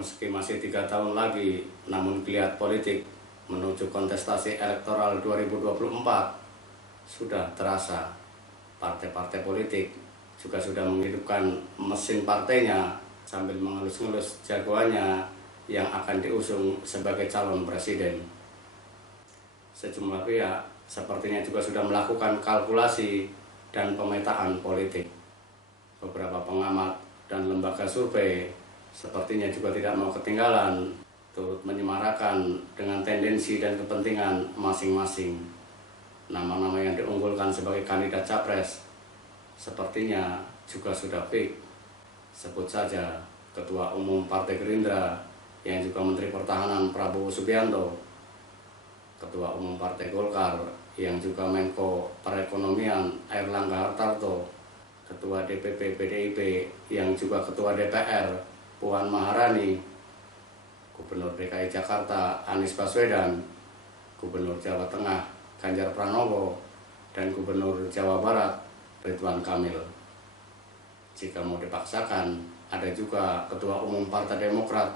Meski masih 3 tahun lagi, namun geliat politik menuju kontestasi elektoral 2024 sudah terasa. Partai-partai politik juga sudah menghidupkan mesin partainya sambil mengelus-ngelus jagoannya yang akan diusung sebagai calon presiden. Sejumlah pihak sepertinya juga sudah melakukan kalkulasi dan pemetaan politik. Beberapa pengamat dan lembaga survei sepertinya juga tidak mau ketinggalan, turut menyemarakan dengan tendensi dan kepentingan masing-masing. Nama-nama yang diunggulkan sebagai kandidat capres sepertinya juga sudah fix. Sebut saja Ketua Umum Partai Gerindra yang juga Menteri Pertahanan Prabowo Subianto, Ketua Umum Partai Golkar yang juga Menko Perekonomian Airlangga Hartarto, Ketua DPP PDIP yang juga Ketua DPR Puan Maharani, Gubernur DKI Jakarta Anies Baswedan, Gubernur Jawa Tengah Ganjar Pranowo, dan Gubernur Jawa Barat Ridwan Kamil. Jika mau dipaksakan, ada juga Ketua Umum Partai Demokrat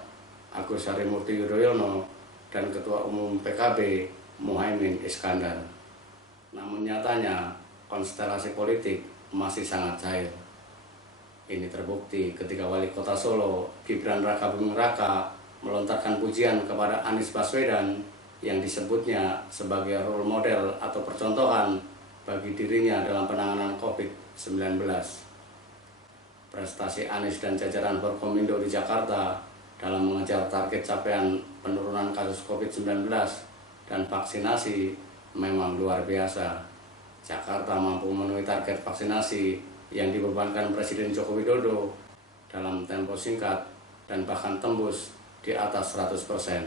Agus Harimurti Yudhoyono dan Ketua Umum PKB Muhaimin Iskandar. Namun nyatanya konstelasi politik masih sangat cair. Ini terbukti ketika Wali Kota Solo Gibran Rakabuming Raka melontarkan pujian kepada Anies Baswedan yang disebutnya sebagai role model atau percontohan bagi dirinya dalam penanganan COVID-19. Prestasi Anies dan jajaran Forkomindo di Jakarta dalam mengejar target capaian penurunan kasus COVID-19 dan vaksinasi memang luar biasa. Jakarta mampu memenuhi target vaksinasi yang dibebankan Presiden Joko Widodo dalam tempo singkat dan bahkan tembus di atas 100%.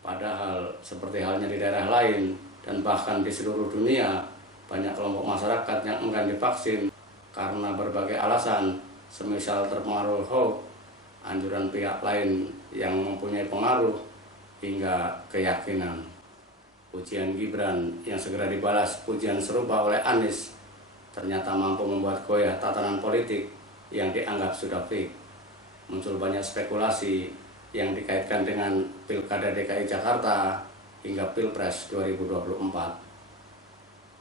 Padahal seperti halnya di daerah lain dan bahkan di seluruh dunia, banyak kelompok masyarakat yang enggan divaksin karena berbagai alasan, semisal terpengaruh hoax, anjuran pihak lain yang mempunyai pengaruh, hingga keyakinan. Pujian Gibran yang segera dibalas pujian serupa oleh Anies ternyata mampu membuat goyah tatanan politik yang dianggap sudah fix. Muncul banyak spekulasi yang dikaitkan dengan Pilkada DKI Jakarta hingga Pilpres 2024.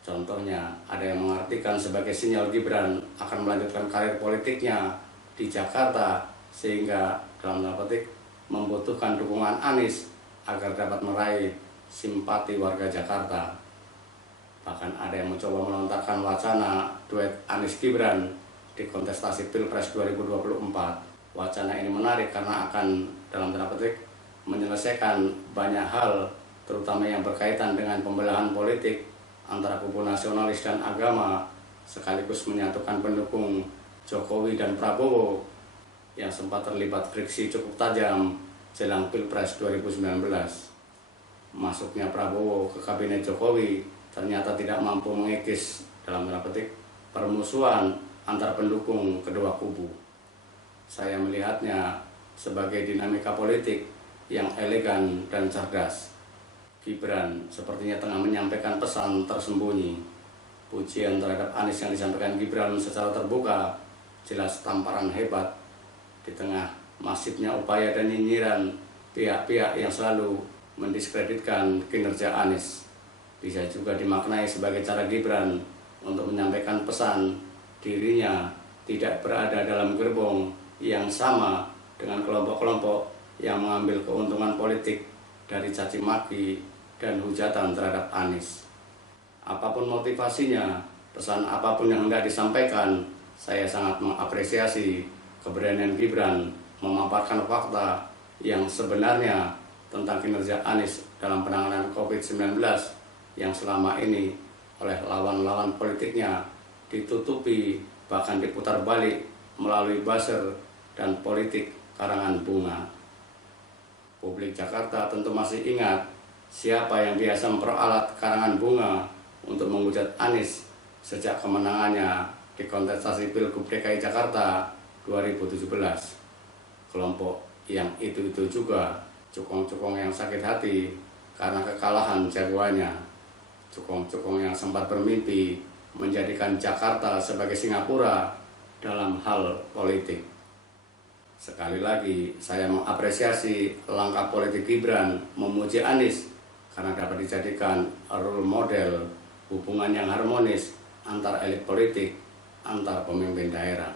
Contohnya, ada yang mengartikan sebagai sinyal Gibran akan melanjutkan karir politiknya di Jakarta sehingga dalam tanda petik membutuhkan dukungan Anies agar dapat meraih simpati warga Jakarta. Bahkan ada yang mencoba melontarkan wacana duet Anies Gibran di kontestasi Pilpres 2024. Wacana ini menarik karena akan dalam tanda petik menyelesaikan banyak hal, terutama yang berkaitan dengan pembelahan politik antara kubu nasionalis dan agama, sekaligus menyatukan pendukung Jokowi dan Prabowo yang sempat terlibat friksi cukup tajam jelang Pilpres 2019. Masuknya Prabowo ke kabinet Jokowi ternyata tidak mampu mengikis dalam tanda petik permusuhan antar pendukung kedua kubu. Saya melihatnya sebagai dinamika politik yang elegan dan cerdas. Gibran sepertinya tengah menyampaikan pesan tersembunyi. Pujian terhadap Anies yang disampaikan Gibran secara terbuka jelas tamparan hebat di tengah masifnya upaya dan nyinyiran pihak-pihak yang selalu mendiskreditkan kinerja Anies. Bisa juga dimaknai sebagai cara Gibran untuk menyampaikan pesan dirinya tidak berada dalam gerbong yang sama dengan kelompok-kelompok yang mengambil keuntungan politik dari caci maki dan hujatan terhadap Anies. Apapun motivasinya, pesan apapun yang hendak disampaikan, saya sangat mengapresiasi keberanian Gibran memaparkan fakta yang sebenarnya tentang kinerja Anies dalam penanganan COVID-19 yang selama ini oleh lawan-lawan politiknya ditutupi bahkan diputar balik melalui buzzer dan politik karangan bunga. Publik Jakarta tentu masih ingat siapa yang biasa memperalat karangan bunga untuk menghujat Anies sejak kemenangannya di kontestasi Pilgub DKI Jakarta 2017. Kelompok yang itu juga cukong-cukong yang sakit hati karena kekalahan jagoannya. Cukong-cukong yang sempat bermimpi menjadikan Jakarta sebagai Singapura dalam hal politik. Sekali lagi, saya mengapresiasi langkah politik Gibran memuji Anies karena dapat dijadikan role model hubungan yang harmonis antar elit politik, antar pemimpin daerah.